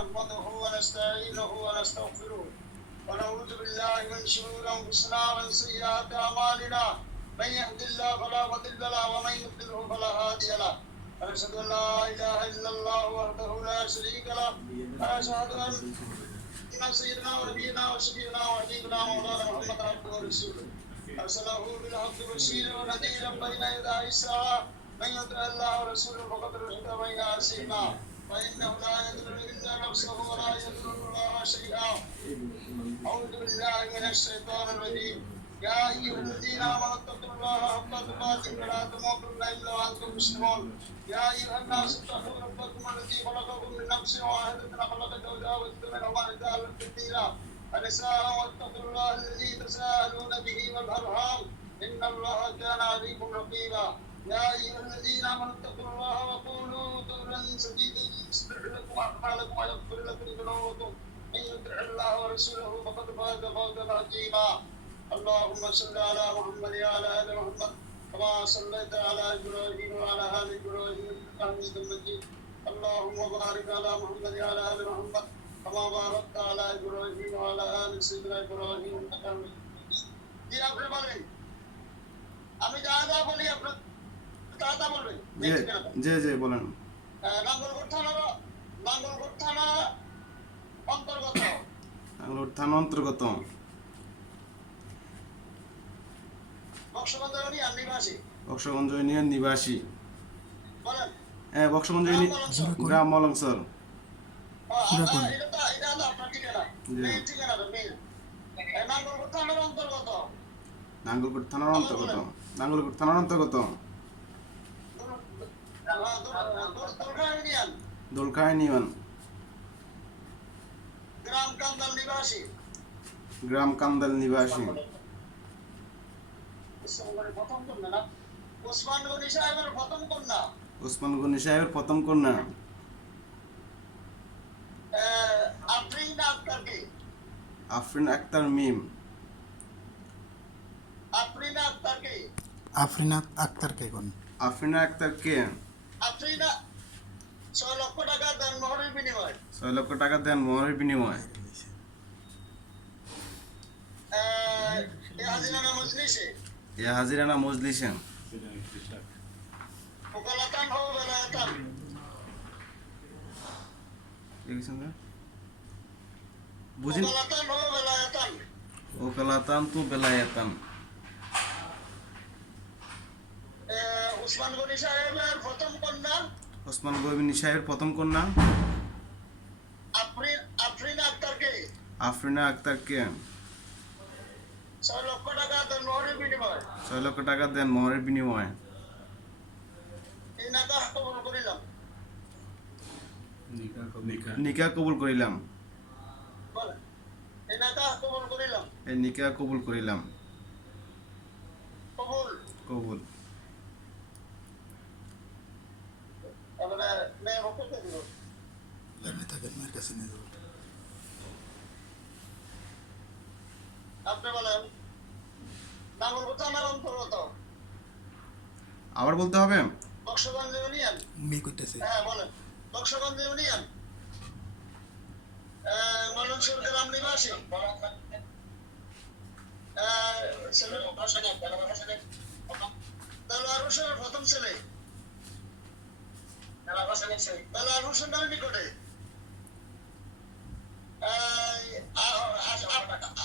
نحمده ونستعينه ونستغفره ونعوذ بالله من شرور انفسنا ومن سيئات اعمالنا من يهد الله فلا مضل له ومن يضلل فلا هادي له ونشهد ان لا اله الا الله وحده لا شريك له واشهد ان سيدنا ونبينا وشفيعنا وحبيبنا مولانا محمد عبده ورسوله ارسله بالحق بشيرا ونذيرا بين يدي الساعه من يطع الله ورسوله فقد رشد ومن يعصيهما فإنه لا يضر إلا نفسه ولا يضر الله شيئا. أعوذ بالله من الشيطان الرجيم. يا أيها الذين آمنوا اتقوا الله حق تقاته ولا تموتن إلا وأنتم مسلمون. يا أيها الناس اتقوا ربكم الذي خلقكم من نفس واحدة خلق زوجها وبث منهما رجالا كثيرا ونساء واتقوا الله الذي تساءلون به والأرحام إن الله كان عليكم رقيبا. يا أيها الذين آمنوا اتقوا الله وقولوا قولا سديدا يصلح لكم أعمالكم ويغفر لكم ذنوبكم من يطع الله ورسوله فقد فاز فوزا عظيما. اللهم صل على محمد وعلى آل محمد كما صليت على إبراهيم وعلى آل إبراهيم إنك حميد مجيد. اللهم بارك على محمد وعلى آل محمد كما باركت على إبراهيم وعلى آل سيدنا إبراهيم إنك حميد مجيد. জি আপনি বলেন, আমি যা যা বলি আপনি তা বলবেন। জি জি বলেন। নাঙ্গলকোট থানা অন্তর্গত। নাঙ্গলকোট থানা অন্তর্গত। বক্সগঞ্জ ইউনিয়ন নিবাসী। বক্সগঞ্জ ইউনিয়ন নিবাসী। বলেন। হ্যাঁ, বক্সগঞ্জ ইউনিয়ন গ্রাম মলংসর। এটা তো আপনার ঠিকানা। মেইন ঠিকানা তো মেইন। নাঙ্গলকোট থানার অন্তর্গত। নাঙ্গলকোট থানার অন্তর্গত। নাঙ্গলকোট থানার অন্তর্গত। দোলখা ইউনিয়ন। গ্রাম কান্দাল নিবাসী। গ্রাম কান্দাল নিবাসী। প্রথম কন্যা না? ওসমান গনি সাহেবের প্রথম কন্যা। ওসমান গনি সাহেবের প্রথম কন্যা। আফরিন আক্তার কে? আফরিন আক্তার মিম। আফরিন আক্তার কে? আফরিনা আক্তার কে কোন? আফরিনা আক্তার কে? আফরিনা 6 লক্ষ টাকা দেন মোহরের বিনিময়ে। 6 লক্ষ টাকা দেন মোহরের বিনিময়ে। এ হাজিরানা মজলিসে। ওকালাতান ও বেলায়াতান। বুঝিন। ওকালাতান ও বেলায়াতান। ওকালাতান তু বেলায়াতান। ওসমান গনি সাহেবের প্রথম কন্যা। ওসমান গনি সাহেবের প্রথম কন্যা। আফরিন আক্তার কে? আফরিনা আক্তার কে? 6 লক্ষ টাকা দেন মোহরের বিনিময়ে। 6 লক্ষ টাকা দেন মোহরের বিনিময়ে। এই নাকাহ কবুল করিলাম। নিকাহ কবুল করিলাম। বলেন, এই নাকাহ কবুল করিলাম। এই নিকাহ কবুল করিলাম। কবুল। কবুল। তাহলে মেয়ে বক্তব্য দিব। লেনে থাকেন মেয়ের কাছে নিয়ে যাবো। আপনি বলেন, নাঙ্গলকোট থানার অন্তর্গত। আবার বলতে হবে? বক্সগঞ্জ ইউনিয়ন। মেয়ে করতেছে। হ্যাঁ বলেন। বক্সগঞ্জ ইউনিয়ন মলংসর গ্রাম নিবাসী। দেলোয়ার হোসেনের প্রথম ছেলে। দেলোয়ার হোসেনের নিকটে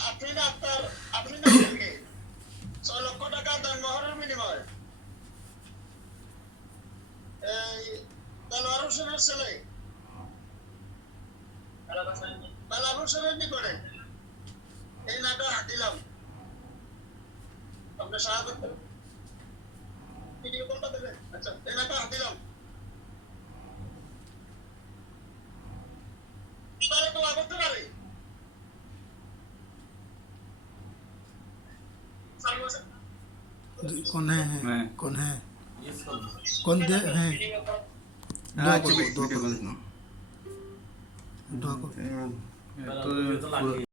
আফরিনা আক্তারকে 6 লক্ষ টাকা দেন মোহরের বিনিময়ে। দেলোয়ার হোসেনের ছেলে বেলাল হোসেনের নিকটে এই নাকাহ দিলাম। আপনি সাহায্য ভিডিও কলটা দেবেন। আচ্ছা, এই নাকাহ দিলাম। তাহলে তো করতে পারে। कौन है? कौन है? कौन दे है? दुआ करो, दुआ करो।